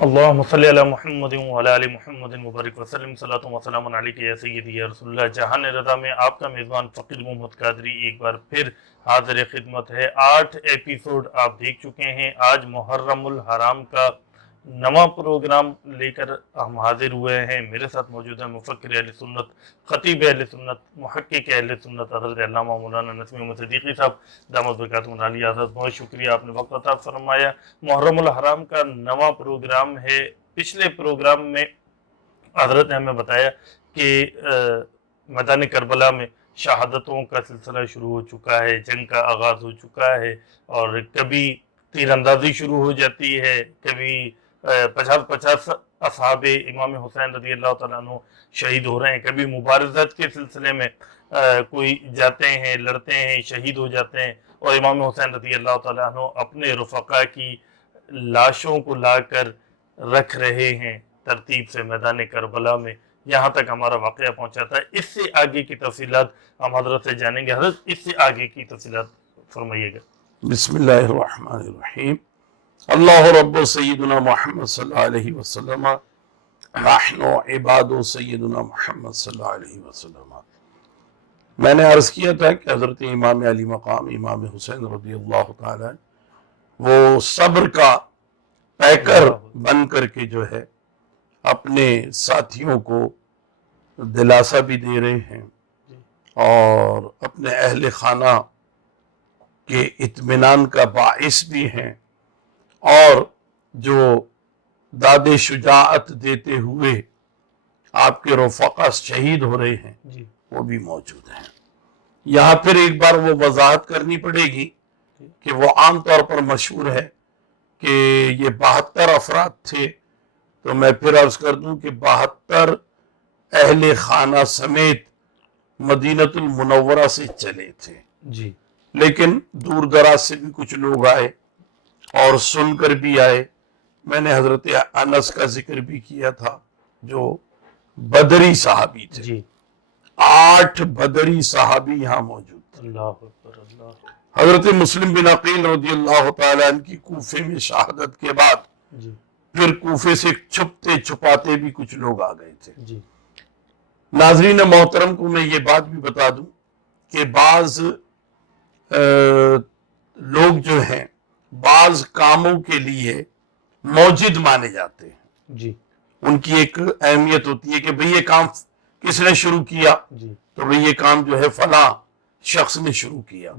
اللہم صلی علی محمد وعلی آل محمد مبارک وسلم صلاۃ و سلام علیک یا سیدی یا رسول اللہ۔ جہان رضا میں آپ کا میزبان فقیر محمد قادری ایک بار پھر حاضر خدمت ہے۔ 8 ایپیسوڈ آپ دیکھ چکے ہیں۔ آج محرم الحرام کا نواں پروگرام لے کر ہم حاضر ہوئے ہیں۔ میرے ساتھ موجود ہے مفکر اہل سنت، خطیب اہل سنت، محقق اہل سنت حضرت علامہ مولانا نسیم احمد صدیقی صاحب دامت برکاتہم العالیہ۔ حضرت بہت شکریہ، آپ نے وقت عطا فرمایا۔ محرم الحرام کا نواں پروگرام ہے۔ پچھلے پروگرام میں حضرت نے ہمیں بتایا کہ میدان کربلا میں شہادتوں کا سلسلہ شروع ہو چکا ہے، جنگ کا آغاز ہو چکا ہے، اور کبھی تیر اندازی شروع ہو جاتی ہے، کبھی 50 اصحاب امام حسین رضی اللہ تعالیٰ عنہ شہید ہو رہے ہیں، کبھی مبارزت کے سلسلے میں کوئی جاتے ہیں، لڑتے ہیں، شہید ہو جاتے ہیں، اور امام حسین رضی اللہ تعالیٰ عنہ اپنے رفقا کی لاشوں کو لا کر رکھ رہے ہیں ترتیب سے میدان کربلا میں۔ یہاں تک ہمارا واقعہ پہنچا تھا۔ اس سے آگے کی تفصیلات ہم حضرت سے جانیں گے۔ حضرت اس سے آگے کی تفصیلات فرمائیے گا۔ بسم اللہ الرحمن الرحیم۔ اللہ رب سیدنا محمد صلی اللہ علیہ وسلم، نحن عباد سیدنا محمد صلی اللہ علیہ وسلم۔ میں نے عرض کیا تھا کہ حضرت امام علی مقام امام حسین رضی اللہ تعالیٰ وہ صبر کا پیکر بن کر کے جو ہے اپنے ساتھیوں کو دلاسا بھی دے رہے ہیں اور اپنے اہل خانہ کے اطمینان کا باعث بھی ہیں، اور جو داد شجاعت دیتے ہوئے آپ کے رفقا شہید ہو رہے ہیں وہ بھی موجود ہیں۔ یہاں پھر ایک بار وہ وضاحت کرنی پڑے گی کہ وہ عام طور پر مشہور ہے کہ یہ 72 افراد تھے، تو میں پھر عرض کر دوں کہ 72 اہل خانہ سمیت مدینہ المنورہ سے چلے تھے، لیکن دور دراز سے بھی کچھ لوگ آئے اور سن کر بھی آئے۔ میں نے حضرت انس کا ذکر بھی کیا تھا جو بدری صحابی تھے۔ 8 بدری صحابی یہاں موجود تھے۔ اللہ اکبر، اللہ اکبر۔ حضرت مسلم بن عقیل رضی اللہ تعالیٰ عنہ کی کوفے میں شہادت کے بعد پھر کوفے سے چھپتے چھپاتے بھی کچھ لوگ آ گئے تھے۔ ناظرین محترم کو میں یہ بات بھی بتا دوں کہ بعض لوگ جو ہیں بعض کاموں کے لیے موجد مانے جاتے ہیں، ان کی ایک اہمیت ہوتی ہے کہ بھئی یہ کام کس نے شروع کیا، تو بھئی یہ کام جو ہے فلاں شخص نے شروع کیا۔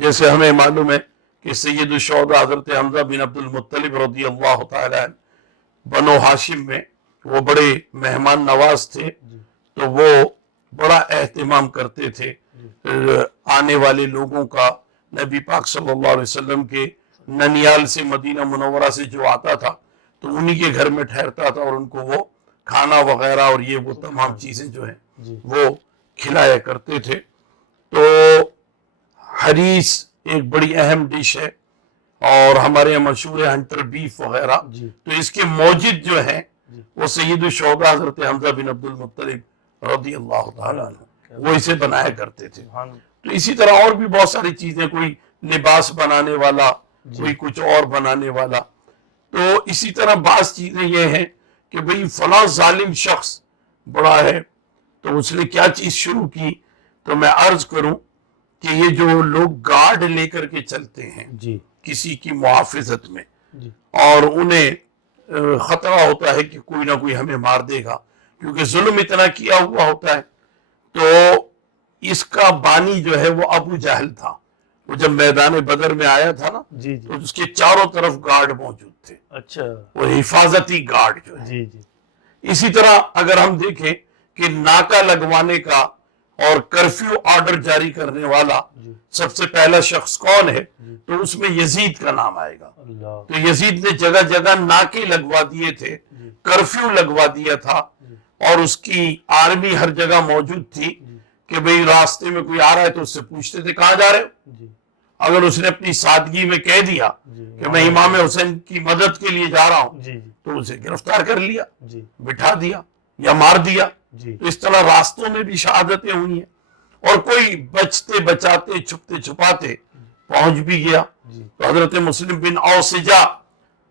جیسے ہمیں معلوم ہے کہ سید الشہداء حضرت حمزہ بن عبد المطلب رضی اللہ تعالیٰ عنہ بنو ہاشم میں وہ بڑے مہمان نواز تھے، تو وہ بڑا اہتمام کرتے تھے آنے والے لوگوں کا۔ نبی پاک صلی اللہ علیہ وسلم کے ننیال سے مدینہ منورہ سے جو آتا تھا تو انہی کے گھر میں ٹھہرتا تھا، اور ان کو وہ کھانا وغیرہ اور یہ وہ تمام چیزیں جو ہیں وہ کھلایا کرتے تھے۔ تو حریص ایک بڑی اہم ڈش ہے، اور ہمارے یہاں مشہور ہے ہنٹر بیف وغیرہ، تو اس کے موجد جو ہیں وہ سید الشہداء حضرت حمزہ بن عبد المطلب رضی اللہ تعالیٰ عنہ، وہ اسے بنایا کرتے تھے۔ تو اسی طرح اور بھی بہت ساری چیزیں، کوئی لباس بنانے والا، کوئی کچھ اور بنانے والا۔ تو اسی طرح بعض چیزیں یہ ہیں کہ بھئی فلاں ظالم شخص بڑا ہے تو اس نے کیا چیز شروع کی، تو میں عرض کروں کہ یہ جو لوگ گارڈ لے کر کے چلتے ہیں کسی کی محافظت میں، اور انہیں خطرہ ہوتا ہے کہ کوئی نہ کوئی ہمیں مار دے گا کیونکہ ظلم اتنا کیا ہوا ہوتا ہے، تو اس کا بانی جو ہے وہ ابو جہل تھا۔ وہ جب میدان بدر میں آیا تھا نا تو اس کے چاروں طرف گارڈ موجود تھے، وہ حفاظتی گارڈ جو ہے۔ اسی طرح اگر ہم دیکھیں کہ ناکہ لگوانے کا اور کرفیو آرڈر جاری کرنے والا سب سے پہلا شخص کون ہے، تو اس میں یزید کا نام آئے گا۔ تو یزید نے جگہ جگہ ناکے لگوا دیے تھے، کرفیو لگوا دیا تھا، اور اس کی آرمی ہر جگہ موجود تھی کہ بھئی راستے میں کوئی آ رہا ہے تو اس سے پوچھتے تھے کہاں جا رہے ہو۔ اگر اس نے اپنی سادگی میں کہہ دیا کہ میں امام حسین کی مدد کے لیے جا رہا ہوں تو اسے گرفتار کر لیا، بٹھا دیا یا مار دیا۔ تو اس طرح راستوں میں بھی شہادتیں ہوئی ہیں، اور کوئی بچتے بچاتے چھپتے چھپاتے پہنچ بھی گیا۔ تو حضرت مسلم بن اوسجہ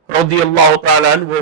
رضی اللہ تعالیٰ عنہ وہ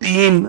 3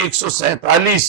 147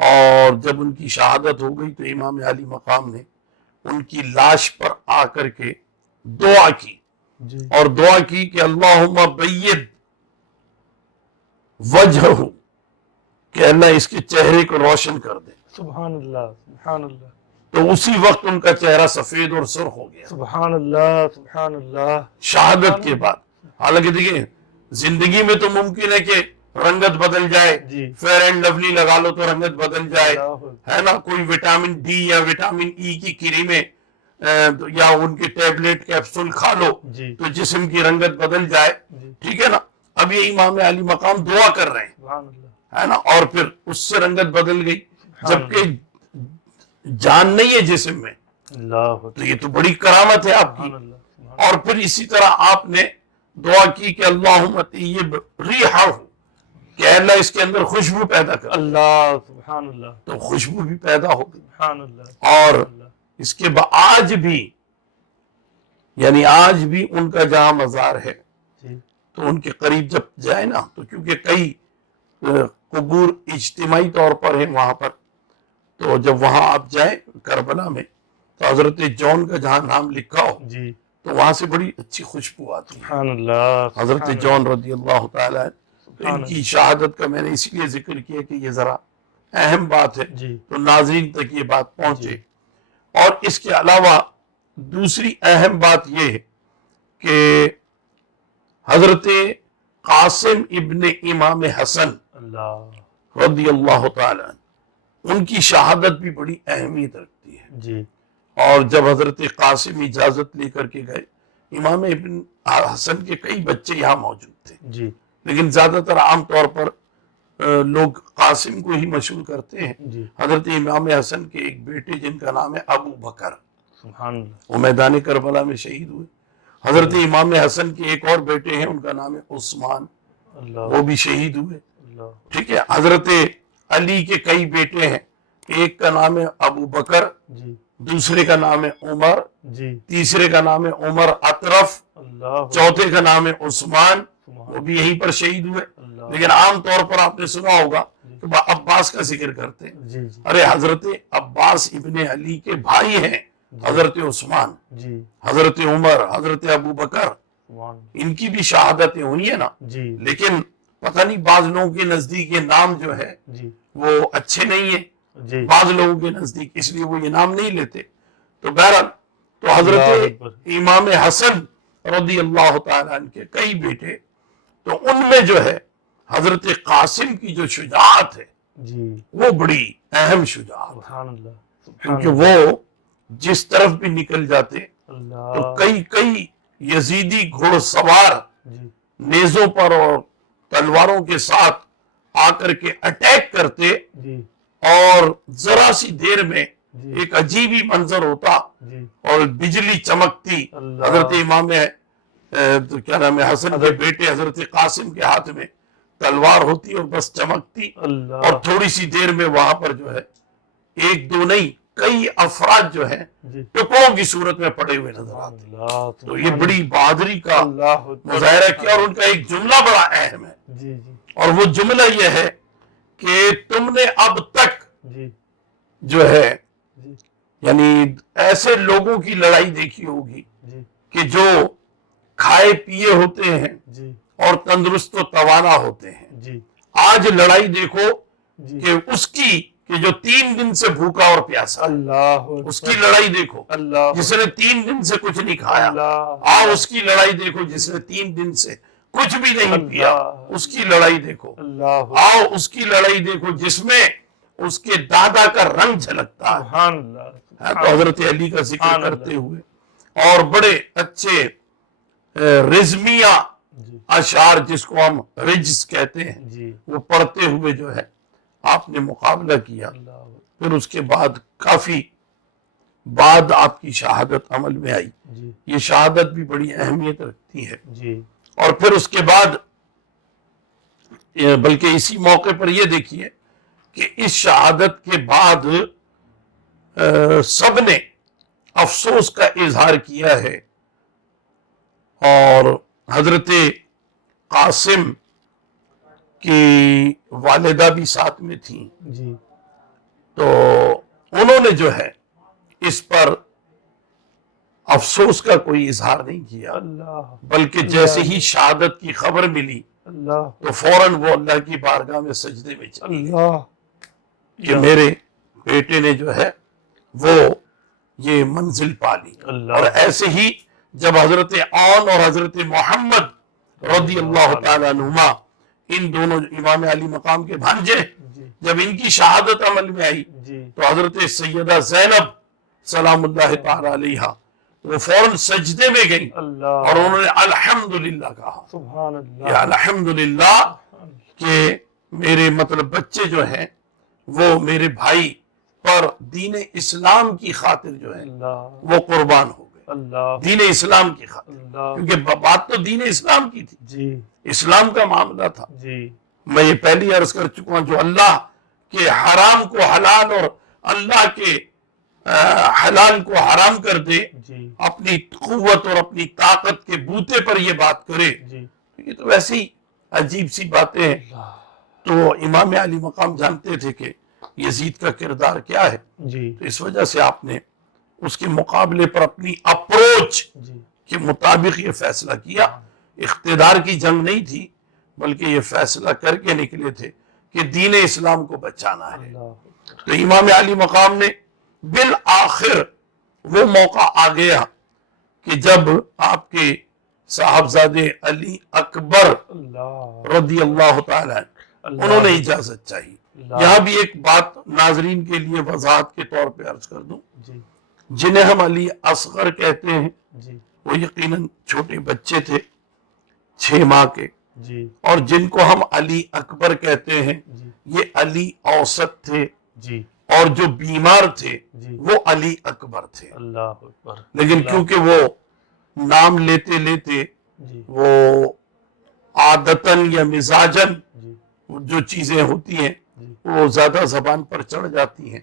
اور جب ان کی شہادت ہو گئی تو امام علی مقام نے ان کی لاش پر آ کر کے دعا کی اور دعا کی کہ اللہم بید وجہہ، کہ اللہ اس کے چہرے کو روشن کر دے. سبحان اللہ سبحان اللہ. تو اسی وقت ان کا چہرہ سفید اور سرخ ہو گیا سبحان اللہ سبحان اللہ. شہادت کے بعد. حالانکہ دیکھیں زندگی میں تو ممکن ہے کہ رنگت بدل جائے، فیئر اینڈ لولی لگا لو تو رنگت بدل جائے، ہے نا، کوئی وٹامن ڈی یا وٹامن ای کی کریمیں یا ان کے ٹیبلٹ کیپسول کھا لو تو جسم کی رنگت بدل جائے، ٹھیک ہے نا. اب یہ امام علی مقام دعا کر رہے ہیں، ہے نا، اور پھر اس سے رنگت بدل گئی جبکہ جان نہیں ہے جسم میں. تو یہ تو بڑی کرامت ہے آپ کی. اور پھر اسی طرح آپ نے دعا کی کہ اللہم طیب ریحہ، کہ اللہ اس کے اندر خوشبو پیدا کر. اللہ سبحان اللہ. تو خوشبو بھی پیدا ہو گئی. سبحان اللہ. اور اس کے بعد آج بھی، یعنی آج بھی ان کا جہاں مزار ہے تو ان کے قریب جب جائے نا، تو کیونکہ کئی قبور اجتماعی طور پر ہیں وہاں پر، تو جب وہاں آپ جائیں کربلا میں تو حضرت جون کا جہاں نام لکھا ہو تو وہاں سے بڑی اچھی خوشبو آتی ہے. سبحان اللہ. حضرت جون رضی اللہ تعالی عنہ، ان کی شہادت کا میں نے اس لیے ذکر کیا کہ یہ ذرا اہم بات ہے تو ناظرین تک یہ بات پہنچے. اور اس کے علاوہ دوسری اہم بات یہ ہے کہ حضرت قاسم ابن امام حسن رضی اللہ تعالی عنہ، ان کی شہادت بھی بڑی اہمیت رکھتی ہے. اور جب حضرت قاسم اجازت لے کر کے گئے، امام ابن حسن کے کئی بچے یہاں موجود تھے، لیکن زیادہ تر عام طور پر لوگ قاسم کو ہی مشہور کرتے ہیں. حضرت امام حسن کے ایک بیٹے جن کا نام ہے ابو بکر، وہ میدان کربلا میں شہید ہوئے. حضرت امام حسن کے ایک اور بیٹے ہیں، ان کا نام ہے عثمان، وہ بھی شہید ہوئے. ٹھیک ہے. حضرت علی کے کئی بیٹے ہیں، ایک کا نام ہے ابو بکر، دوسرے کا نام ہے عمر، تیسرے کا نام ہے عمر اطرف، چوتھے کا نام ہے عثمان، وہ بھی یہیں پر شہید ہوئے. لیکن عام طور پر آپ نے سنا ہوگا کہ عباس کا ذکر کرتے ہیں. ارے حضرت عباس ابن علی کے بھائی ہیں حضرت عثمان، حضرت عمر، حضرت ابو بکر، ان کی بھی شہادتیں ہوئی ہیں نا. لیکن پتہ نہیں بعض لوگوں کے نزدیک یہ نام جو ہے وہ اچھے نہیں ہیں، بعض لوگوں کے نزدیک، اس لیے وہ یہ نام نہیں لیتے. تو بہرحال تو حضرت امام حسن رضی اللہ تعالیٰ عنہ کے کئی بیٹے، تو ان میں جو ہے حضرت قاسم کی جو شجاعت ہے وہ بڑی اہم شجاعت ہے، کیونکہ وہ جس طرف بھی نکل جاتے تو کئی یزیدی گھوڑ سوار نیزوں پر اور تلواروں کے ساتھ آ کر کے اٹیک کرتے اور ذرا سی دیر میں ایک عجیب ہی منظر ہوتا اور بجلی چمکتی. حضرت امام کیا نام ہے حسن کے بیٹے حضرت قاسم کے ہاتھ میں تلوار ہوتی اور بس چمکتی، اور تھوڑی سی دیر میں وہاں پر جو ہے ایک دو نہیں کئی افراد جو ہیں ٹکڑوں کی صورت میں پڑے ہوئے نظر آتے. تو یہ بڑی بہادری کا مظاہرہ کیا. اور ان کا ایک جملہ بڑا اہم ہے، اور وہ جملہ یہ ہے کہ تم نے اب تک جو ہے یعنی ایسے لوگوں کی لڑائی دیکھی ہوگی کہ جو کھائے پیے ہوتے ہیں اور تندرست و توانا ہوتے ہیں. آج لڑائی دیکھو کہ اس کی کہ جو 3 دن سے بھوکا اور پیاسا، اس کی لڑائی دیکھو. جس نے 3 دن سے کچھ نہیں کھایا، اس کی لڑائی دیکھو. جس نے 3 دن سے کچھ بھی نہیں پیا، اس کی لڑائی دیکھو. اس کی لڑائی دیکھو جس میں اس کے دادا کا رنگ جھلکتا ہے. تو حضرت علی کا ذکر کرتے ہوئے اور بڑے اچھے رزمیہ اشعار جس کو ہم رجز کہتے ہیں وہ پڑھتے ہوئے جو ہے آپ نے مقابلہ کیا. پھر اس کے بعد کافی بعد آپ کی شہادت عمل میں آئی. یہ شہادت بھی بڑی اہمیت رکھتی ہے. اور پھر اس کے بعد بلکہ اسی موقع پر یہ دیکھیے کہ اس شہادت کے بعد سب نے افسوس کا اظہار کیا ہے، اور حضرت قاسم کی والدہ بھی ساتھ میں تھیں، نے جو ہے اس پر افسوس کا کوئی اظہار نہیں کیا، بلکہ جیسے ہی شہادت کی خبر ملی تو فوراً وہ اللہ کی بارگاہ میں سجدے میں چلے گئے کہ میرے بیٹے نے جو ہے وہ یہ منزل پالی۔ اور ایسے ہی جب حضرت عون اور حضرت محمد رضی اللہ تعالیٰ عنہما، ان دونوں امام علی مقام کے بھانجے، جب ان کی شہادت عمل میں آئی تو حضرت سیدہ زینب سلام اللہ تعالیٰ علیہا وہ فوراً سجدے میں گئی اور انہوں نے الحمدللہ کہا، یا الحمدللہ کہ میرے مطلب بچے جو ہیں وہ میرے بھائی پر دین اسلام کی خاطر جو ہے وہ قربان ہو گئے، دین اسلام کی خاطر، کیونکہ بات تو دین اسلام کی تھی، اسلام کا معاملہ تھا۔ میں یہ پہلی عرض کر چکا ہوں، جو اللہ کے حرام کو حلال اور اللہ کے حلال کو حرام کر دے، اپنی قوت اور اپنی طاقت کے بوتے پر یہ بات کرے، یہ تو ویسے ہی عجیب سی باتیں ہیں۔ تو امام علی مقام جانتے تھے کہ یزید کا کردار کیا ہے، تو اس وجہ سے آپ نے اس کے مقابلے پر اپنی اپروچ کے مطابق یہ فیصلہ کیا۔ اقتدار کی جنگ نہیں تھی، بلکہ یہ فیصلہ کر کے نکلے تھے کہ دین اسلام کو بچانا ہے۔ تو امام علی مقام نے بالآخر وہ موقع آ گیا کہ جب آپ کے صاحبزادے علی اکبر رضی اللہ تعالیٰ انہوں نے اجازت چاہی۔ یہاں بھی ایک بات ناظرین کے لیے وضاحت کے طور پہ عرض کر دوں، جنہیں ہم علی اصغر کہتے ہیں وہ یقیناً چھوٹے بچے تھے 6 ماہ کے، اور جن کو ہم علی اکبر کہتے ہیں یہ علی اوسط تھے، اور جو بیمار تھے وہ علی اکبر تھے۔ لیکن کیونکہ وہ نام لیتے لیتے وہ عادتاً یا مزاجاً جو چیزیں ہوتی ہیں وہ زیادہ زبان پر چڑھ جاتی ہیں،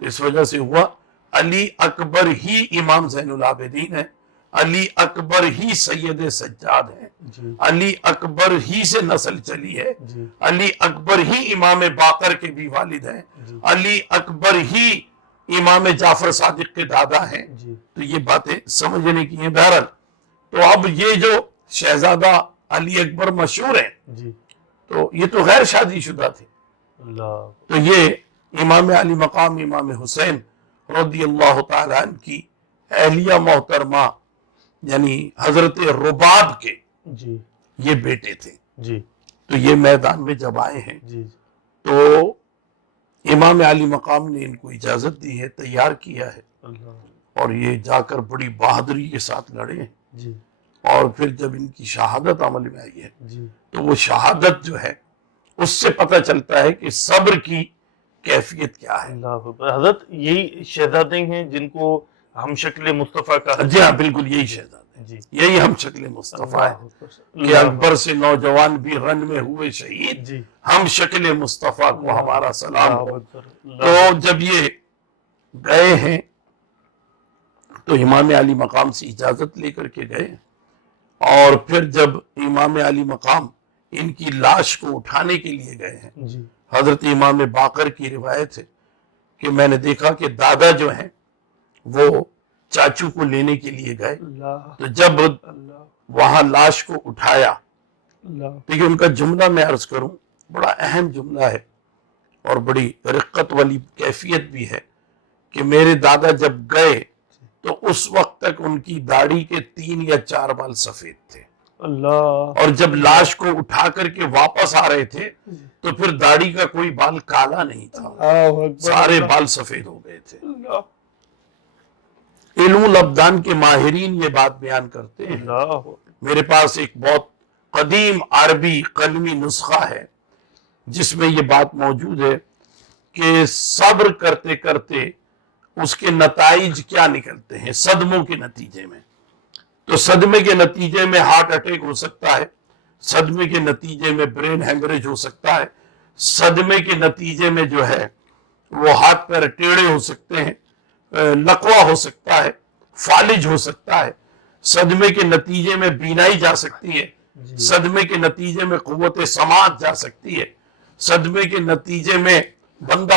اس وجہ سے ہوا علی اکبر ہی امام زین العابدین ہے، علی اکبر ہی سید سجاد ہیں، علی اکبر ہی سے نسل چلی ہے، علی اکبر ہی امام باقر کے بھی والد ہیں، علی اکبر ہی امام جعفر صادق کے دادا ہیں۔ تو یہ باتیں سمجھنے کی ہیں۔ بہرحال تو اب یہ جو شہزادہ علی اکبر مشہور ہیں تو یہ تو غیر شادی شدہ تھے، تو یہ امام علی مقام امام حسین رضی اللہ تعالیٰ عنہ کی اہلیہ محترمہ یعنی حضرت رباب کے یہ بیٹے تھے۔ تو یہ میدان میں جب آئے ہیں تو امام علی مقام نے ان کو اجازت دی ہے، تیار کیا ہے، اور یہ جا کر بڑی بہادری کے ساتھ لڑے ہیں۔ اور پھر جب ان کی شہادت عمل میں آئی ہے تو وہ شہادت جو ہے اس سے پتہ چلتا ہے کہ صبر کی کیفیت کیا ہے۔ حضرت یہی شہزادے ہیں جن کو ہم شکل مصطفیٰ کا؟ جی ہاں، بالکل یہی شہزادے، یہی ہم شکل مصطفیٰ ہے کہ اکبر سے نوجوان بھی رن میں ہوئے شہید، ہم شکل مصطفیٰ کو ہمارا سلام ہو۔ تو جب یہ گئے ہیں تو امام علی مقام سے اجازت لے کر کے گئے، اور پھر جب امام علی مقام ان کی لاش کو اٹھانے کے لیے گئے ہیں، حضرت امام باقر کی روایت ہے کہ میں نے دیکھا کہ دادا جو ہیں وہ چاچو کو لینے کے لیے گئے، تو جب وہاں لاش کو اٹھایا، دیکھیں ان کا جملہ میں عرض کروں، بڑا اہم جملہ ہے اور بڑی رقت والی کیفیت بھی ہے کہ میرے دادا جب گئے تو اس وقت تک ان کی داڑھی کے 3 یا 4 بال سفید تھے، اور جب لاش کو اٹھا کر کے واپس آ رہے تھے تو پھر داڑھی کا کوئی بال کالا نہیں تھا، سارے بال سفید ہو گئے تھے۔ علم الابدان کے ماہرین یہ بات بیان کرتے ہیں، میرے پاس ایک بہت قدیم عربی قلمی نسخہ ہے جس میں یہ بات موجود ہے کہ صبر کرتے کرتے اس کے نتائج کیا نکلتے ہیں صدموں کے نتیجے میں۔ تو صدمے کے نتیجے میں ہارٹ اٹیک ہو سکتا ہے، صدمے کے نتیجے میں برین ہیمریج ہو سکتا ہے، صدمے کے نتیجے میں جو ہے وہ ہاتھ پیر ٹیڑھے ہو سکتے ہیں، لقوہ ہو سکتا ہے، فالج ہو سکتا ہے، صدمے کے نتیجے میں بینائی جا سکتی ہے، صدمے کے نتیجے میں قوت سماعت جا سکتی ہے، صدمے کے نتیجے میں بندہ